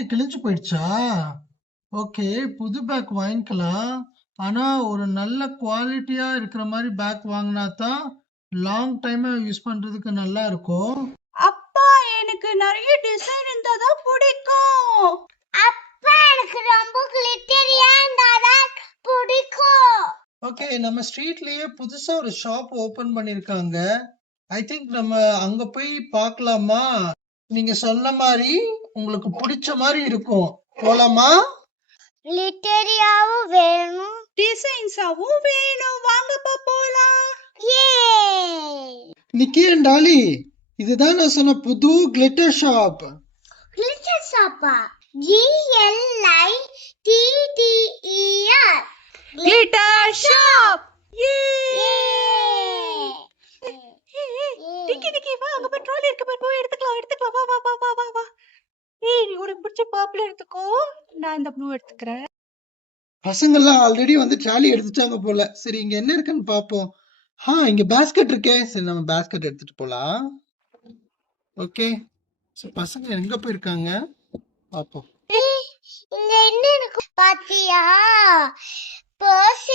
Back கிழிஞ்சு போயிடுச்சா? Okay, புது பேக் வாங்கிக்கலாம். ஆனா ஒரு நல்ல குவாலிட்டியா இருக்கிற மாதிரி பேக் வாங்கினா தான் லாங் டைம் யூஸ் பண்றதுக்கு நல்லா இருக்கும். அப்பா எனக்கு நிறைய டிசைன் இருந்தாதான் பிடிக்கும். அப்பா எனக்கு ரொம்ப கிளிட்டரியா இருந்தாதான் பிடிக்கும். ஓகே, நம்ம ஸ்ட்ரீட்லயே புதுசா ஒரு ஷாப் ஓபன் பண்ணிருக்காங்க. ஐ திங்க் நம்ம அங்க போய் பார்க்கலாமா? நீங்க சொன்ன மாதிரி உங்களுக்கு பிடிச்ச மாதிரி இருக்கும். போலாமா? கிளிட்டரியாவும் வேணும், டிசைன்ஸாவும் வேணும். வாங்கப்பா போலாம். ஏ நிக்கி அண்ட் டாலி, இதுதான் நான் சொன்ன புது கிளிட்டர் ஷாப். கிளிட்டர் ஷாப்பா? GLITTER glitter shop. டிக்கி வா, அங்க போய் ட்ராலி இருக்கு பாரு, போய் எடுத்துக்கலாம். வா வா வா வா வா வா. நீ உனக்கு பிடிச்ச பர்பிள் எடுத்துக்கோ, நான் இந்த ப்ளூ எடுத்துக்கிறேன். பசங்க எல்லாம் ஆல்ரெடி வந்து ட்ராலி எடுத்துட்டாங்க போல. சரி, இங்க என்ன இருக்குன்னு பாப்போம். இங்க பேஸ்கெட் இருக்கே. சரி, நம்ம பேஸ்கெட் எடுத்துட்டு போலாம். ஓகே, பசங்க எங்க போயிருக்காங்க பாப்போம். இங்க என்ன இருக்கு பாத்தியா? பர்ஸ்.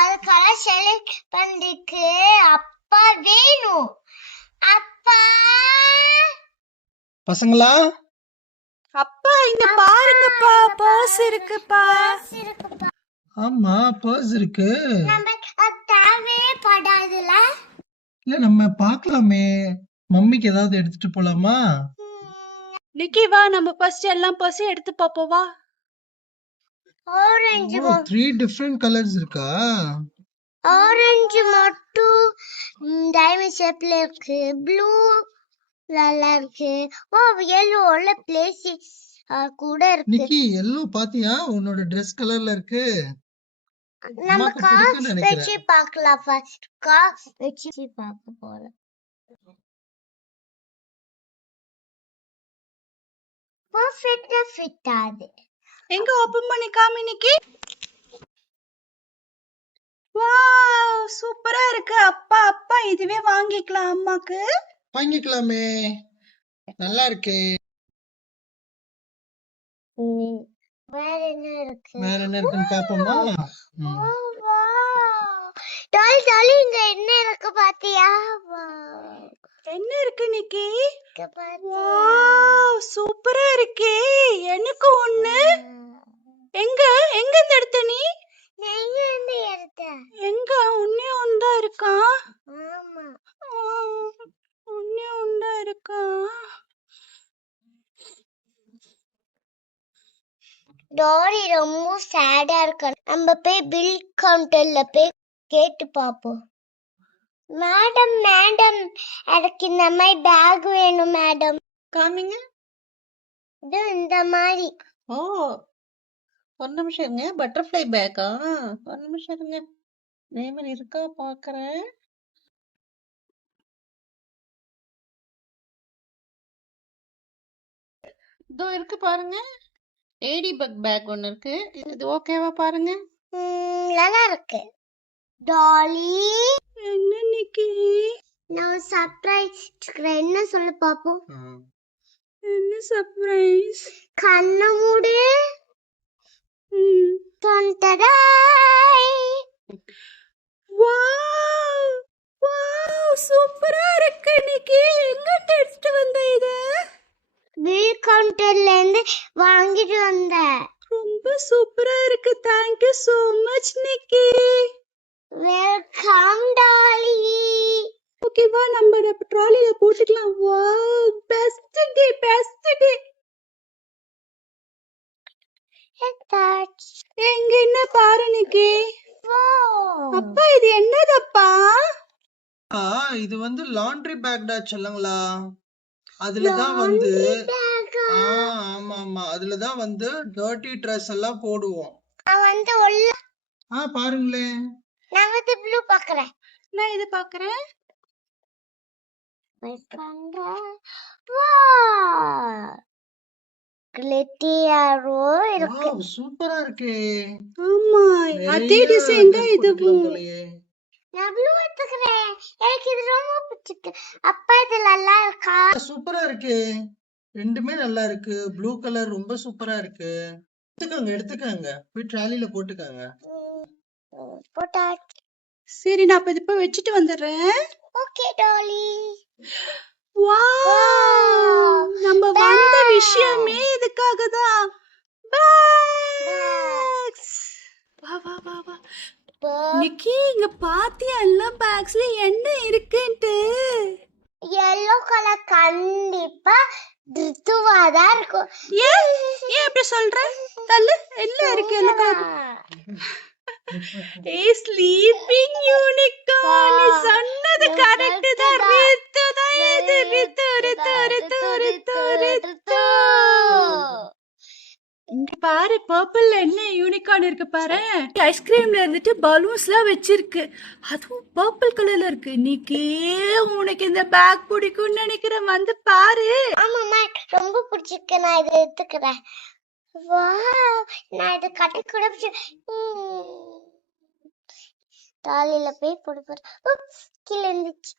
அது கலர் செலக்ட் பண்ணிருக்கு. அப்பா வேணும். அப்பா பசங்களா, அப்பா இங்க பாருங்கப்பா, பர்ஸ் இருக்குப்பா. ஆமா பர்ஸ் இருக்கு. நமக்கு தேவையே படாதுல. இல்ல, நம்ம பார்க்கலாமே. மம்மிக்கு ஏதாவது எடுத்துட்டு போலாமா? நிக்கி வா, நம்ம ஃபர்ஸ்ட் எல்லாம் பர்ஸ் எடுத்து பாப்போம். வா. ஆரஞ்சு 3 டிஃபரண்ட் கலர்ஸ் இருக்கா? ஆரஞ்சு மட்டும் டைமண்ட் ஷேப்ல இருக்கு. ப்ளூ நல்லா இருக்கு. ஓ, yellowல பிளேசிக்ஸ் கூட இருக்கு. நிக்கி, எல்லோ பாத்தியா? உன்னோட Dress கலர்ல இருக்கு. நம்ம அம்மாக்கு கார் பிடிக்கும்னு வச்சு நினைக்கிறேன். பார்க்கலாம். ஃபர்ஸ்ட் கார் வச்சு பார்க்க போறோம். பர்ஃபெக்ட்டா ஃபிட் ஆகுது. எங்க ஓபன் பண்ணி காமி நிக்கி. வாவ், சூப்பரா இருக்கு. அப்பா இதுவே வாங்கிக்கலாம் அம்மாக்கு. வாங்கிக்கலாமே, நல்லா இருக்கே. வேற என்ன இருக்கு? வேற என்ன இருக்குன்னு பாப்போமா? டாலி இங்க என்ன இருக்கு பாத்தியா? என்ன இருக்கு நிக்கி? வாவ், சூப்பரா இருக்கே. எனக்கு ஒண்ணு. எங்க எங்க இருந்து எடுத்த நீ? எங்க இருந்து எடுத்த? எங்க உன்னே ஒண்ணா இருக்கா? ஆமா, உன்னே ஒண்ணா இருக்கா? டாரி ரொம்ப சேடா இருக்கு. நம்ம போய் பில் கவுண்டர்ல போய் கேட்டு பாப்போம். மேடம் எனக்கு இந்த மாதிரி பேக் வேணும் மேடம். காமிங்க. இது இந்த மாதிரி. ஓ, ஒரு நிமிஷம் இருங்க. பட்டர்ஃப்ளை பேக்கா? ஒரு நிமிஷம் இருங்க, நேம் இருக்கா பாக்குறேன். இதோ இருக்கு பாருங்க. லேடி பக் பேக் ஒன்னு இருக்கு. இது ஓகேவா பாருங்க? நல்லா இருக்கு. டாலி, என்ன நிக்கி? நான் சர்ப்ரைஸ் என்ன சொல்லு பாப்போம். என்ன சர்ப்ரைஸ்? கண்ண மூடு. டன்டடாய். வாவ் வாவ், சூப்பரா இருக்கு நிக்கி. எங்க எடுத்துட்டு வந்த இத? பில் கவுண்டர்ல இருந்து வாங்கிட்டு வந்தேன். ரொம்ப சூப்பரா இருக்கு. Thank you so much Nikki. Welcome Dolly. Okay வா, நம்ம ட்ராலில போட்டுக்கலாம். Wow, best day. எங்க என்ன பாரு நிக்கி. அப்பா இது என்னதப்பா? இது வந்து லாண்ட்ரி பேக்டா சொல்லுங்களா? அதுலதான் வந்து ஆமா, அதுலதான் வந்து டர்ட்டி ட்ரெஸ் எல்லாம் போடுவோம். வந்து பாருங்களேன். நான் வந்து ப்ளூ பாக்குறேன். நான் இது பாக்குறேன். கிளிட்டியாரோ இருக்கு. சூப்பரா இருக்கு. ஆமா, அதே டிசைன் தான் இதுவும். நான் ப்ளூ எடுத்துக்கிறேன். எனக்கு இது ரொம்ப பிடிச்சிருக்கு. அப்பா இது நல்லா இருக்கா? சூப்பரா இருக்கு. ரெண்டுமே நல்லா இருக்கு. ப்ளூ கலர் ரொம்ப சூப்பரா இருக்கு. எடுத்துக்கங்க. போய் ட்ராலில போட்டுக்கங்க. போட்டா சரி, நான் இப்ப இது போய் வச்சுட்டு வந்துடுறேன். Okay tally. வாவ், நம்ம வந்த விஷயமே இதுக்காக தான். பேக்ஸ். வா வா வா வா. நிக்கி, இங்க பாத்தியா எல்லா பேக்ஸ்ல என்ன இருக்குன்ட்டு? yellow கலர் கண்டிப்பா ரித்துவாதான் இருக்கும். ஏன் ஏன் அப்படி சொல்ற? தள்ளு, எல்லாம் இருக்கு எல்லோ கலர். ஏய் ஸ்லீப்பிங் யூனிகார்ன், நீ சொன்னது கரெக்ட் தான். ரித்து தான் இது. ரித்து ரித்து ரித்து ரித்து ரித்து. இங்க பாரு, பர்பிள்ல என்ன யூனிகார்ன் இருக்கு பாரு. ஐஸ்கிரீம்ல இருந்துட்டு பலூன்ஸ்லாம் வச்சிருக்கு, அதுவும் பர்பிள் கலர்ல இருக்கு. இன்னைக்கு உனக்கு இந்த பேக் பிடிக்கும்னு நினைக்கிறேன், வந்து பாரு. ஆமாம்மா, ரொம்ப பிடிச்சிருக்கு. நான் இதை எடுத்துக்கிறேன். நான் இதை கட்டி கூட டாலில போய் போடுறேன். கீழே இருந்துச்சு.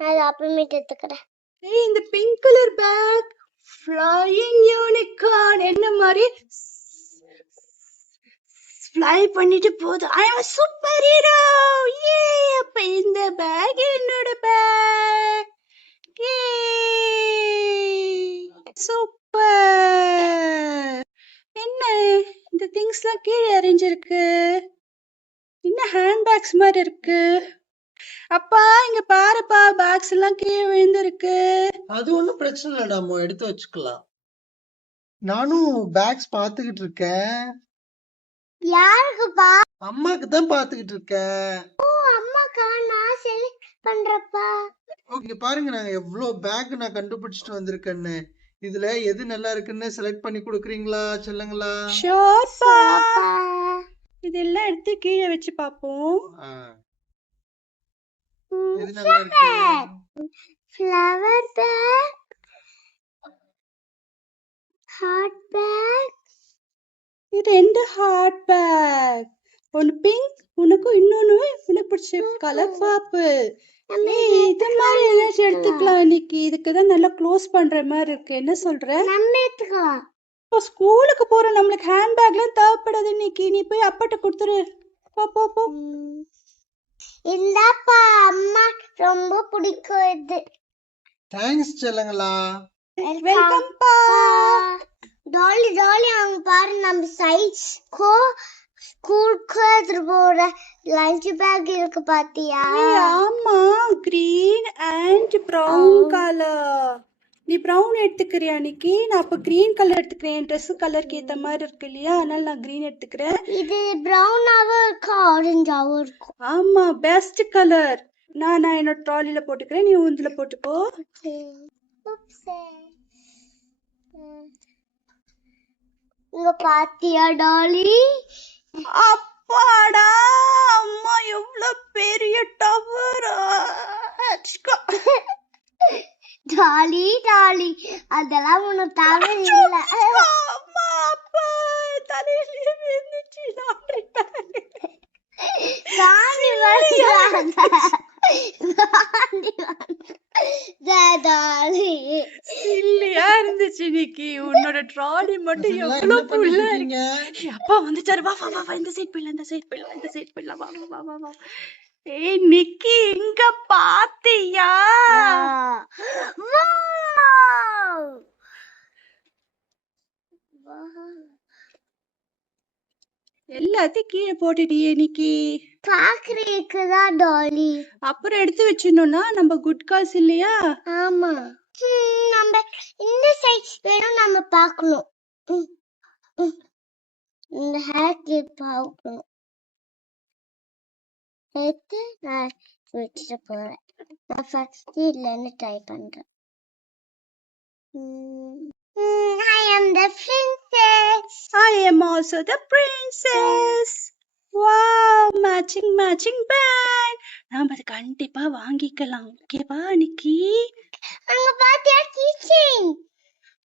நான் இதை அப்புறமேட்டு எடுத்துக்கிறேன். ஏய், இந்த pink colour bag flying unicorn என்ன மாதிரி ஃப்ளை பண்ணிட்டு போகுது. ஐ அம் சூப்பர் ஹீரோ. ஏ, அப்ப இந்த பேக் என்னோட பேக். ஏ, சூப்பர். என்ன இந்த திங்ஸ்லாம் கீழே அறிஞ்சிருக்கு? என்ன ஹேண்ட் பேக்ஸ் மாதிரி இருக்கு. அப்பா இங்க பாருப்பா, பேக்ஸ் எல்லாம் கீழே விழுந்திருக்கு. அது ஒண்ணும் பிரச்சனை இல்லடா, அம்மா எடுத்து வச்சுக்கலாம். நானும் பேக்ஸ் பாத்துக்கிட்டு இருக்கேன். யாருக்குப்பா? அம்மாக்கு தான் பாத்துக்கிட்டு இருக்கேன். ஓ, அம்மாக்கா. நான் செலக்ட் பண்றப்பா. ஓகே, பாருங்க நாங்க எவ்வளவு பேக் நான் கண்டுபிடிச்சிட்டு வந்திருக்கேன்னு. இதுல எது நல்லா இருக்குன்னு செலக்ட் பண்ணி கொடுக்குறீங்களா செல்லங்களா? ஷோர்ப்பா. இதெல்லாம் எடுத்து கீழே வச்சு பாப்போம். எது நல்லா இருக்கு? Flower bag, heart bag. இது ரெண்டு ஹார்ட் பேக், ஒன்னு பிங்க், உனக்கும் இன்னொன்னு உனக்கு பிடிச்ச கலர் பர்பிள். இது மாதிரி ஏதாச்சும் எடுத்துக்கலாம். இன்னைக்கு இதுக்குதான் நல்லா க்ளோஸ் பண்ற மாதிரி இருக்கு. என்ன சொல்ற? நம்ம எடுத்துக்கலாம். இப்போ ஸ்கூலுக்கு போற நம்மளுக்கு ஹேண்ட் பேக்லாம் தேவைப்படாது. இன்னைக்கு நீ போய் அப்பாட்ட கொடுத்துரு. போ போ போ. இந்தாப்பா, அம்மா ரொம்ப பிடிக்கும் இது. தேங்க்ஸ் செல்லங்களா. வெல்கம் பா. டாலி டாலி, அவங்க பாரு, நம்ம சைஸ்க்கோ ஸ்கூலுக்கு எடுத்துட்டு போற லஞ்ச் பேக் இருக்கு பாத்தியா? ஆமா, கிரீன் அண்ட் பிரவுன் கலர். நீ பிரவுன் எடுத்துக்கிறியா நிக்கி? நான் அப்ப கிரீன் கலர் எடுத்துக்கிறேன். ட்ரெஸ் கலருக்கு ஏத்த மாதிரி இருக்கு இல்லையா, அதனால நான் கிரீன் எடுத்துக்கிறேன். இது பிரவுனாவும் இருக்கும், ஆரஞ்சாவும் இருக்கும். ஆமா, பெஸ்ட் கலர். நான் என்னோட ட்ராலில போட்டுக்கிறேன், நீ உந்துல போட்டுக்கோ. இங்க பாத்தியா டாலி? அப்பாடா, அம்மா எவ்வளவு பெரிய டவர். டாலி டாலி, அதெல்லாம் உனக்கு தேவை இல்ல. அம்மா, அப்பா தலையில விழுந்துச்சு. சாணி இல்லையா இருந்துச்சு நிக்கி. உன்னோட ட்ராலி மட்டும் எவ்வளவு ஃபுல்லா இருக்கு. அப்பா வந்துட்டாரு. வா வா வா, இந்த சைடு போயிடலாம், இந்த சைடு போயிடலாம், இந்த சைடு போயிடலாம். வா வா வா வா. ஏய் நிக்கி, இங்க பாத்தியா? எல்லாத்தையும் கீழே போட்டுட்டியே நிக்கி. பாக்குறதுக்குதான் டாலி. அப்புறம் எடுத்து வச்சிடணும்னா நம்ம குட் காஸ் இல்லையா? ஆமா, நம்ம இந்த சைஸ் வேணும், நம்ம பார்க்கணும். இந்த ஹேர் கிளிப் பார்க்கணும். எடுத்து நான் வச்சுட்டு போறேன். நான் ஃபர்ஸ்ட் இல்லைன்னு ட்ரை பண்றேன். I am the princess. I am also the princess. Wow, matching band. நாம அது கண்டிப்பா வாங்கிக்கலாம். ஓகேவா நிக்கி? அங்க பாத்தியா கீச்செயின்?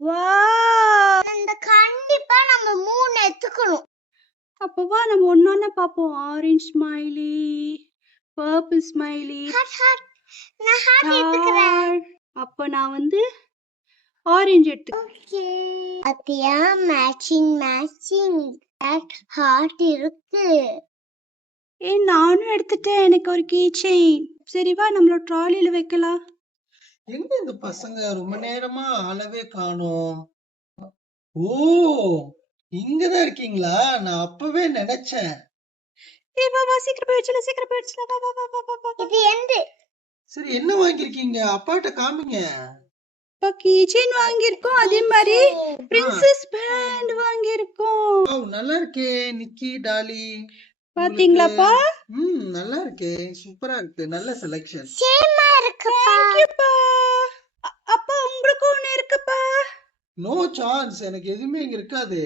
வாவ், அந்த கண்டிப்பா நம்ம 3 எடுத்துக்கணும். அப்ப வா நம்ம ஒண்ணொண்ணா பாப்போம். Orange smiley, purple smiley, heart நான் ஹார்ட் எடுத்துக்கிறேன். அப்ப நான் வந்து ஆரஞ்சு எடுத்து. அத்தியா மேட்சிங் ஹார்ட் இருக்கு. நானும் எடுத்துட்டேன். எனக்கு ஒரு கீ செயின். சரி வா நம்மளோட ட்ராலியில வைக்கலாம். எங்க இந்த பசங்க ரொம்ப நேரமா ஆளவே காணோம். ஓ, இங்கதான் இருக்கீங்களா? நான் அப்பவே நினைச்சேன். வா வா சீக்கிரம் போயிடுச்சுல வா வா வா வா வா வா. இது எந்த சரி, என்ன வாங்கிருக்கீங்க? அப்பாட்ட காமிங்க. இப்போ கீ செயின் வாங்கியிருக்கோம். அதே மாதிரி பிரின்சஸ் பேண்ட் வாங்கியிருக்கோம். வாவ், நல்லா இருக்கே நிக்கி டாலி. பாத்தீங்களாப்பா? நல்லா இருக்கே, சூப்பரா இருக்கு, நல்ல செலக்ஷன். சேமா இருக்குப்பா. தேங்க்யூப்பா. அப்பா உங்களுக்கும் ஒண்ணு இருக்குப்பா. நோ சான்ஸ், எனக்கு எதுவுமே இங்க இருக்காது.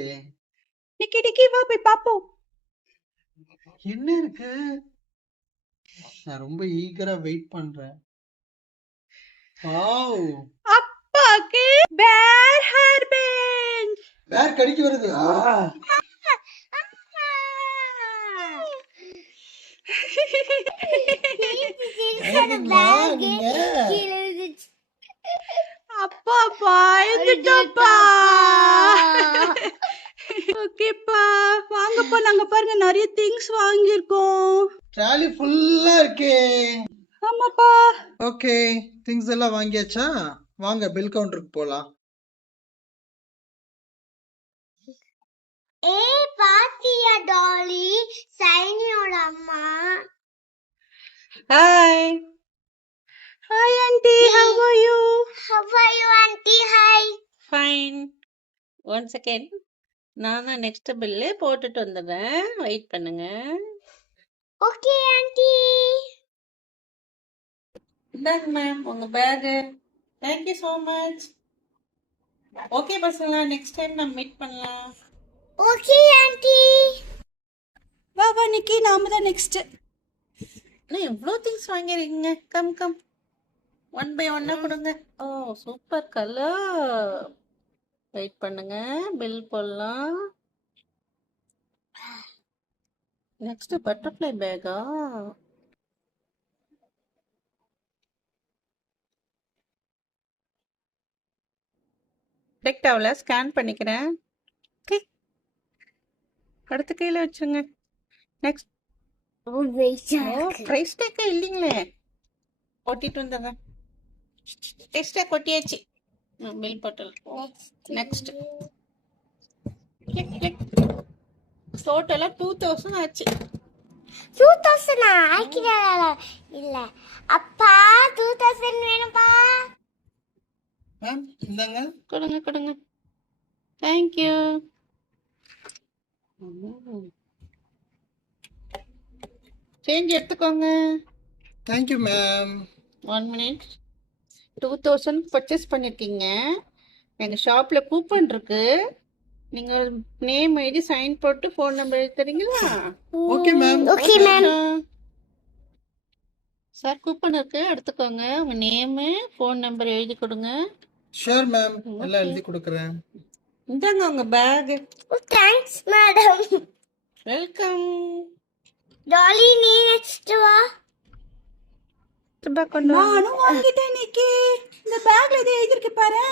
நிக்கி வா போய் பாப்போம். என்ன இருக்கு? நான் ரொம்ப ஈகரா வெயிட் பண்றேன். வாவ், அப்பாக்கு பேர் ஹேர் பேண்ட். பேர் கடிக்கு வருது. அழகுங்களா நீங்க? அப்பா பயந்துட்டோப்பா. ஓகேப்பா வாங்கப்பா. நாங்க பாருங்க நிறைய திங்ஸ் வாங்கியிருக்கோம். ட்ராலி ஃபுல்லா இருக்கே. ஆமாப்பா. ஓகே, திங்ஸ் எல்லாம் வாங்கியாச்சா? வாங்க பில் கவுண்டருக்கு போலாம். ஏய் பாத்தியா டாலி, சைனியோட அம்மா. Hi hi aunty. How are you? How are you auntie? Hi. Fine. One second, நான் தான் நெக்ஸ்ட் பில்லு போட்டுட்டு வந்துடுறேன். வெயிட் பண்ணுங்க. Okay auntie. இந்தாங்க மேம் உங்க bag. Thank you so much. Okay பசங்களா, நெக்ஸ்ட் டைம் நம்ம மீட் பண்ணலாம். Okay auntie. வா வா நிக்கி, நாம தான் நெக்ஸ்ட். இன்னும் எவ்வளோ திங்ஸ் வாங்கிருக்கீங்க. கம் ஒன் பை ஒன்னா கொடுங்க. Oh super colour. வெயிட் பண்ணுங்க, பில் போடலாம். நெக்ஸ்ட் பட்டர்ஃப்ளை பேக்கா? டெக்டாவில் ஸ்கேன் பண்ணிக்கிறேன். ஓகே, அடுத்த கையில் வச்சுருங்க. Next. Oh wait. Oh price டேக்கே இல்லைங்களே, ஒட்டிட்டு வந்துடுறேன். டெக்ஸ்டா கொட்டியாச்சு. பில் போட்டல். நெக்ஸ்ட். டோட்டலாக 2000 ஆச்சு. 2000 ஆக்கிடல இல்ல அப்பா. 2000 வேணும்பா. மேம் இந்தாங்க. கொடுங்க. தேங்க்யூ. சேஞ்ச் எடுத்துக்கோங்க. Thank you ma'am. 1 மினிட். 2000 பர்ச்சேஸ் பண்ணியிருக்கீங்க. எங்கள் ஷாப்பில் கூப்பன் இருக்கு. நீங்கள் நேம் எழுதி சைன் போட்டு ஃபோன் நம்பர் எழுதி தரீங்களா? Okay ma'am. Okay ma'am. Sir coupon இருக்கு, எடுத்துக்கோங்க. உங்கள் நேமு ஃபோன் நம்பர் எழுதி கொடுங்க. ஷூர் மேம், எல்லாம் எழுதி கொடுக்குறேன். இந்தாங்க உங்கள் bag. Oh thanks madam. Welcome. Dolly நீ நெக்ஸ்ட் வா. நானும் வாங்கிட்டேன் நிக்கி. இந்த பேக்ல எது எழுதிருக்கு பாரு.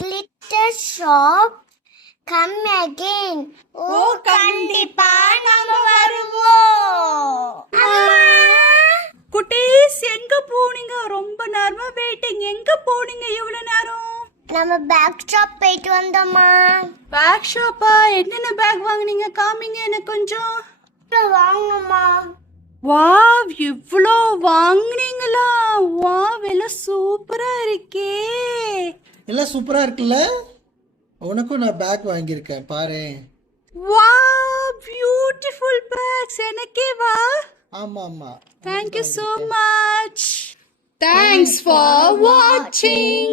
Glitter shop come again. Oh கண்டிப்பா நம்ம வருவோம். குட்டீஸ் எங்க போனீங்க? ரொம்ப நேரமா வெயிட்டிங். எங்க போனீங்க இவ்வளவு நேரம்? நம்ம பேக் ஷாப் போயிட்டு வந்தோம்மா. பேக் ஷாப்பா? என்னென்ன பேக் வாங்குனீங்க? காமிங்க எனக்கு கொஞ்சம். வாங்கம்மா. வாவ், இவ்ளோ வாங்குனீங்களா? வாவ், எல்லாம் சூப்பரா இருக்கே. எல்லாம் சூப்பரா இருக்குல்ல? உனக்கும் நான் பேக் வாங்கியிருக்கேன் பாரு. Wow, beautiful bags. எனக்கே வா. ஆமா. Thank you so much. Thanks for watching.